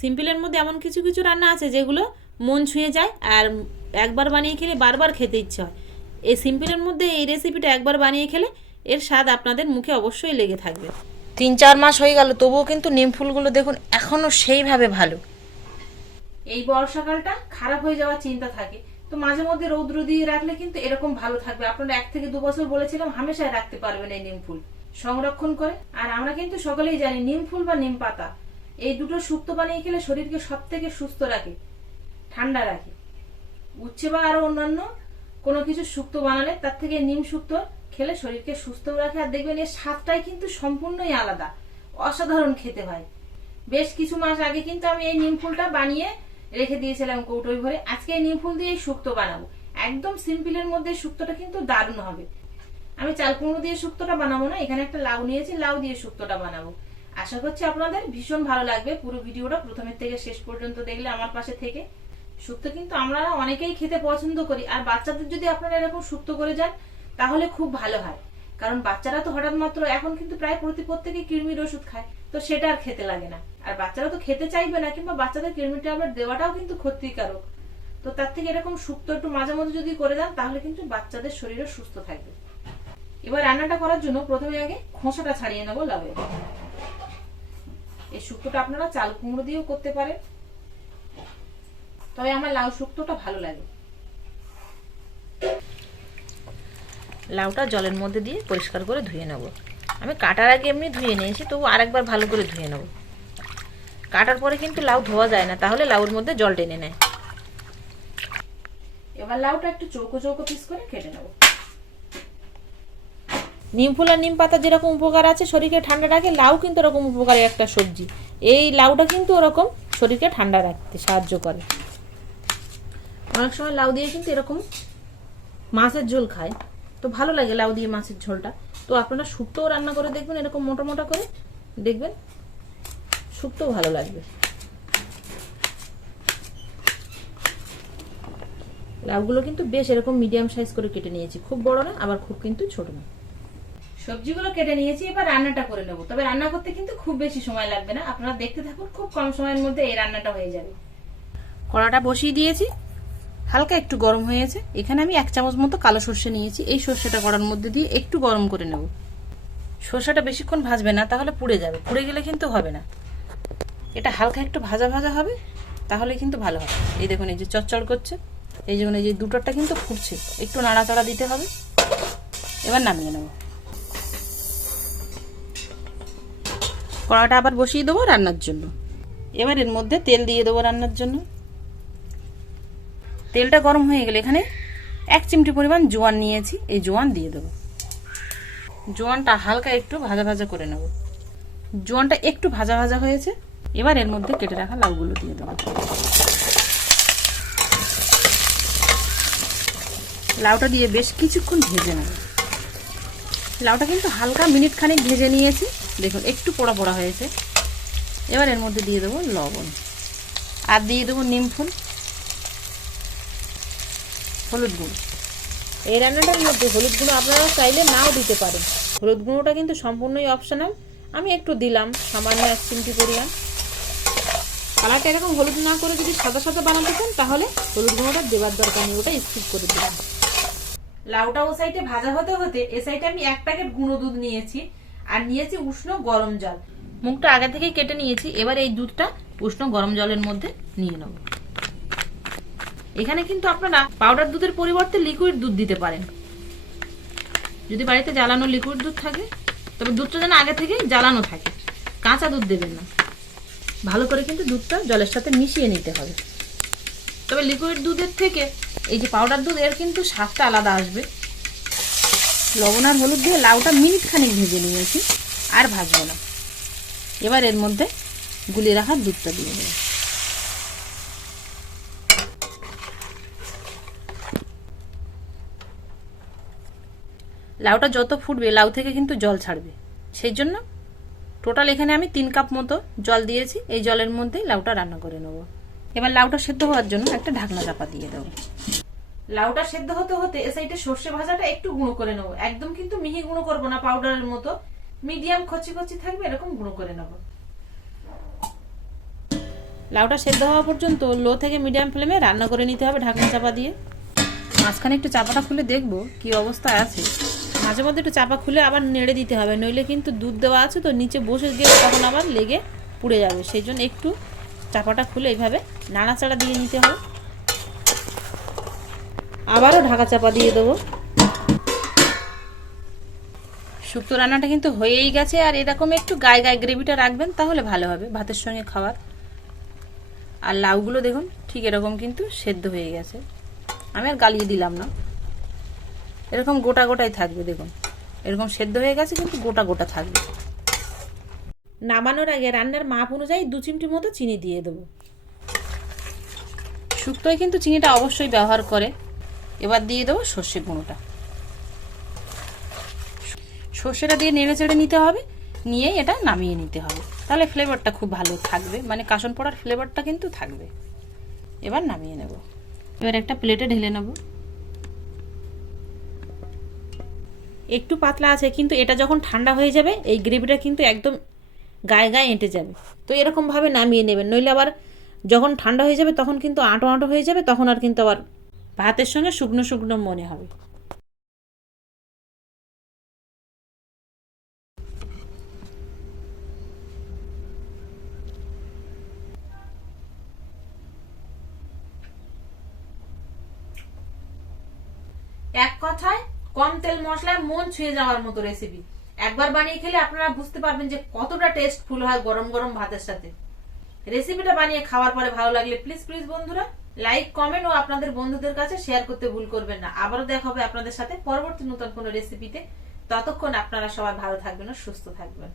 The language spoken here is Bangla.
সিম্পলের মধ্যে এমন কিছু কিছু রান্না আছে যেগুলো মন ছুঁয়ে যায় আর একবার বানিয়ে খেলে বারবার খেতে ইচ্ছে হয়। এই সিম্পলের মধ্যে এই রেসিপিটা একবার বানিয়ে খেলে এর স্বাদ আপনাদের মুখে অবশ্যই লেগে থাকবে। 3-4 মাস হয়ে গেল, তবুও কিন্তু নিম ফুলগুলো দেখুন এখনো সেইভাবে ভালো। এই বর্ষাকালটা খারাপ হয়ে যাওয়ার চিন্তা থাকে, তো মাঝে মধ্যে রৌদ্র দিয়ে রাখলে কিন্তু এরকম ভালো থাকবে। আপনারা 1 থেকে 2 বছর বলেছিলাম হামেশাই রাখতে পারবেন এই নিম ফুল সংরক্ষণ করে। আর আমরা কিন্তু সকলেই জানি নিম ফুল বা নিম পাতা এই দুটো শুক্তো বানিয়ে খেলে শরীরকে সব থেকে সুস্থ রাখে, ঠান্ডা রাখে। উচ্ছে বা আরো অন্যান্য কোনো কিছু শুক্তো বানালে তার থেকে নিম শুক্তো খেলে শরীরকে সুস্থ রাখে। আর দেখবেন এর স্বাদটাই কিন্তু সম্পূর্ণই আলাদা, অসাধারণ খেতে হয়। বেশ কিছু মাস আগে কিন্তু আমি এই নিম ফুলটা বানিয়ে রেখে দিয়েছিলাম কৌটোয় ভরে। আজকে এই নিম ফুল দিয়ে শুক্তো বানাবো, একদম সিম্পলের মধ্যে শুক্তোটা কিন্তু দারুণ হবে। আমি চাল কুমড়ো দিয়ে শুক্তোটা বানাবো না, এখানে একটা লাউ নিয়েছি, লাউ দিয়ে শুক্তোটা বানাবো। আশা করছি আপনাদের ভীষণ ভালো লাগবে। পুরো ভিডিওটা প্রথমের থেকে শেষ পর্যন্ত দেখলে আমার পাশে থেকে। শুক্তো কিন্তু আমরা অনেকেই খেতে পছন্দ করি, আর বাচ্চাদের যদি আপনারা এরকম শুক্তো করে যান তাহলে খুব ভালো হয়। কারণ বাচ্চারা তো হঠাৎ মাত্র এখন কিন্তু প্রায় প্রত্যেকে কৃমির ওষুধ খায়, তো সেটা আর খেতে লাগে না। আর বাচ্চারা তো খেতে চাইবে না, কিংবা বাচ্চাদের কৃমি ট্যাবলেট দেওয়াটাও কিন্তু ক্ষতিকারক। তো তার থেকে এরকম শুক্তো একটু মাঝে মধ্যে যদি করে দেন তাহলে কিন্তু বাচ্চাদের শরীরও সুস্থ থাকবে। এবার রান্নাটা করার জন্য প্রথমে আগে খোসাটা ছাড়িয়ে নেবো লাউয়ের। এই শুক্তোটা আপনারা চাল কুমড়ো দিয়েও করতে পারেন, তবে আমার লাউ শুক্তোটা ভালো লাগে। লাউটা জলের মধ্যে দিয়ে পরিষ্কার করে ধুয়ে নেব। আমি কাটার আগে এমনি ধুয়ে নিয়েছি, তবু আরেকবার ভালো করে ধুয়ে নেব। কাটার পরে কিন্তু লাউ ধোয়া যায় না, তাহলে লাউর মধ্যে জল টেনে নেয়। এবার লাউটা একটু চৌকো চৌকো পিস করে কেটে নেব। নিম ফুল আর নিম পাতা যেরকম উপকার আছে শরীরকে ঠান্ডা রাখে, লাউ কিন্তু ওরকম উপকারী একটা সবজি। এই লাউটা কিন্তু ওরকম শরীরকে ঠান্ডা রাখতে সাহায্য করে। অনেক সময় লাউ দিয়ে কিন্তু এরকম মাছের ঝোল খায়, তো ভালো লাগে লাউ দিয়ে মাছের ঝোলটা। তো আপনারা শুক্তোও রান্না করে দেখবেন, এরকম মোটা মোটা করে দেখবেন, শুক্তোও ভালো লাগবে। লাউগুলো কিন্তু বেশ এরকম মিডিয়াম সাইজ করে কেটে নিয়েছি, খুব বড় না আবার খুব কিন্তু ছোট না। সবজিগুলো কেটে নিয়েছি, এবার রান্নাটা করে নেব। তবে রান্না করতে কিন্তু খুব বেশি সময় লাগবে না, আপনারা দেখতে থাকুন, খুব কম সময়ের মধ্যে এই রান্নাটা হয়ে যাবে। কড়াটা বসিয়ে দিয়েছি, হালকা একটু গরম হয়েছে। এখানে আমি 1 চামচ মতো কালো সর্ষে নিয়েছি, এই সর্ষেটা কড়ার মধ্যে দিয়ে একটু গরম করে নেব। সর্ষেটা বেশিক্ষণ ভাজবে না, তাহলে পুড়ে যাবে, পুড়ে গেলে কিন্তু হবে না। এটা হালকা একটু ভাজা ভাজা হবে, তাহলে কিন্তু ভালো হবে। এই দেখুন এই যে চড়চড় করছে, এই যে দুটোটা কিন্তু ফুটছে, একটু নাড়াচাড়া দিতে হবে। এবার নামিয়ে নেব। কড়াটা আবার বসিয়ে দেবো রান্নার জন্য। এবার এর মধ্যে তেল দিয়ে দেবো রান্নার জন্য। তেলটা গরম হয়ে গেলে এখানে 1 চিমটি পরিমাণ জোয়ান নিয়েছি, এই জোয়ান দিয়ে দেবো। জোয়ানটা হালকা একটু ভাজা ভাজা করে নেব। জোয়ানটা একটু ভাজা ভাজা হয়েছে, এবার এর মধ্যে কেটে রাখা লাউগুলো দিয়ে দেবো। লাউটা দিয়ে বেশ কিছুক্ষণ ভেজে নেব। লাউটা কিন্তু হালকা মিনিট খানিক ভেজে নিয়েছি, দেখুন একটু পোড়া পোড়া হয়েছে। এবার এর মধ্যে দিয়ে দেবো লবণ, আর দিয়ে দেবো নিম ফুল, হলুদ গুঁড়ো। এই রান্নাটার মধ্যে হলুদ গুঁড়ো আপনারা চাইলে নাও দিতে পারেন, হলুদ গুঁড়োটা কিন্তু সম্পূর্ণই অপশনাল। আমি একটু দিলাম, সামান্য 1 চিমটি পরিমাণ। কালারটা এরকম হলুদ না করে যদি সাদা সাদা বানাতে চান তাহলে হলুদ গুঁড়োটা দেওয়ার দরকার নেই, ওটা স্কিপ করে দিলাম। লাউটা ও সাইডে ভাজা হতে হতে এ সাইডে আমি 1 প্যাকেট গুঁড়ো দুধ নিয়েছি, আর নিয়েছি উষ্ণ গরম জল। মুখটা আগে থেকেই কেটে নিয়েছি, এবার এই দুধটা উষ্ণ গরম জলের মধ্যে নিয়ে নেব। এখানে কিন্তু আপনারা পাউডার দুধের পরিবর্তে লিকুইড দুধ দিতে পারেন, যদি বাড়িতে জ্বালানো লিকুইড দুধ থাকে। তবে দুধটা যেন আগে থেকেই জ্বালানো থাকে, কাঁচা দুধ দেবেন না। ভালো করে কিন্তু দুধটা জলের সাথে মিশিয়ে নিতে হবে। তবে লিকুইড দুধের থেকে এই যে পাউডার দুধ, এর কিন্তু স্বাদটা আলাদা আসবে। লবণ আর হলুদ দিয়ে লাউটা মিনিট খানিক ভেজে নিয়েছি, আর ভাজবো না। এবার এর মধ্যে গুলিয়ে রাখা দুধটা দিয়ে দেবো। লাউটা যত ফুটবে লাউ থেকে কিন্তু জল ছাড়বে, সেই জন্য টোটাল এখানে আমি 3 কাপ মতো জল দিয়েছি। এই জলের মধ্যেই লাউটা রান্না করে নেব। এবার লাউটা সেদ্ধ হওয়ার জন্য একটা ঢাকনা চাপা দিয়ে দেবো। লাউটা সেদ্ধ হতে হতে এ সাইডে সর্ষে ভাজাটা একটু গুঁড়ো করে নেবো। একদম কিন্তু মিহি গুঁড়ো করবো না, পাউডারের মতো মিডিয়াম কচি কচি থাকবে, এরকম গুঁড়ো করে নেবো। লাউটা সেদ্ধ হওয়া পর্যন্ত লো থেকে মিডিয়াম ফ্লেমে রান্না করে নিতে হবে ঢাকনা চাপা দিয়ে। মাঝখানে একটু চাপাটা খুলে দেখবো কি অবস্থায় আছে। মাঝে মধ্যে একটু চাপা খুলে আবার নেড়ে দিতে হবে, নইলে কিন্তু দুধ দেওয়া আছে তো নিচে বসে গেলে তখন আবার লেগে পুড়ে যাবে। সেই জন্য একটু চাপাটা খুলে এইভাবে নাড়াচাড়া দিয়ে নিতে হবে। আবারও ঢাকা চাপা দিয়ে দেবো। শুক্তো রান্নাটা কিন্তু হয়েই গেছে, আর এরকম একটু গায়ে গায়ে গ্রেভিটা রাখবেন তাহলে ভালো হবে ভাতের সঙ্গে খাবার। আর লাউগুলো দেখুন ঠিক এরকম কিন্তু সেদ্ধ হয়ে গেছে, আমি আর গালিয়ে দিলাম না, এরকম গোটা গোটাই থাকবে। দেখুন এরকম সেদ্ধ হয়ে গেছে কিন্তু গোটা গোটা থাকবে। নামানোর আগে রান্নার মাপ অনুযায়ী 2 চিমটি মতো চিনি দিয়ে দেবো। শুক্তোয় কিন্তু চিনিটা অবশ্যই ব্যবহার করে। এবার দিয়ে দেবো সর্ষে গুঁড়োটা। সর্ষেটা দিয়ে নেড়ে চেড়ে নিতে হবে, নিয়ে এটা নামিয়ে নিতে হবে, তাহলে ফ্লেভারটা খুব ভালো থাকবে, মানে কাসন পোড়ার ফ্লেভারটা কিন্তু থাকবে। এবার নামিয়ে নেব। এবার একটা প্লেটে ঢেলে নেব। একটু পাতলা আছে, কিন্তু এটা যখন ঠান্ডা হয়ে যাবে এই গ্রেভিটা কিন্তু একদম গায়ে গায়ে এঁটে যাবে। তো এরকমভাবে নামিয়ে নেবেন, নইলে আবার যখন ঠান্ডা হয়ে যাবে তখন কিন্তু আঁটো আঁটো হয়ে যাবে, তখন আর কিন্তু আবার ভাতের সঙ্গে শুকনো শুকনো মনে হবে। এক কথায় কম তেল মশলায় মন ছুঁয়ে যাওয়ার মতো রেসিপি। একবার বানিয়ে খেলে আপনারা বুঝতে পারবেন যে কতটা টেস্টফুল হয় গরম গরম ভাতের সাথে। রেসিপিটা বানিয়ে খাওয়ার পরে ভালো লাগলে প্লিজ প্লিজ বন্ধুরা লাইক, কমেন্ট ও আপনাদের বন্ধুদের কাছে শেয়ার করতে ভুল করবেন না। আবারও দেখা হবে আপনাদের সাথে পরবর্তী নতুন কোনো রেসিপিতে। ততক্ষণ আপনারা সবাই ভালো থাকবেন ও সুস্থ থাকবেন।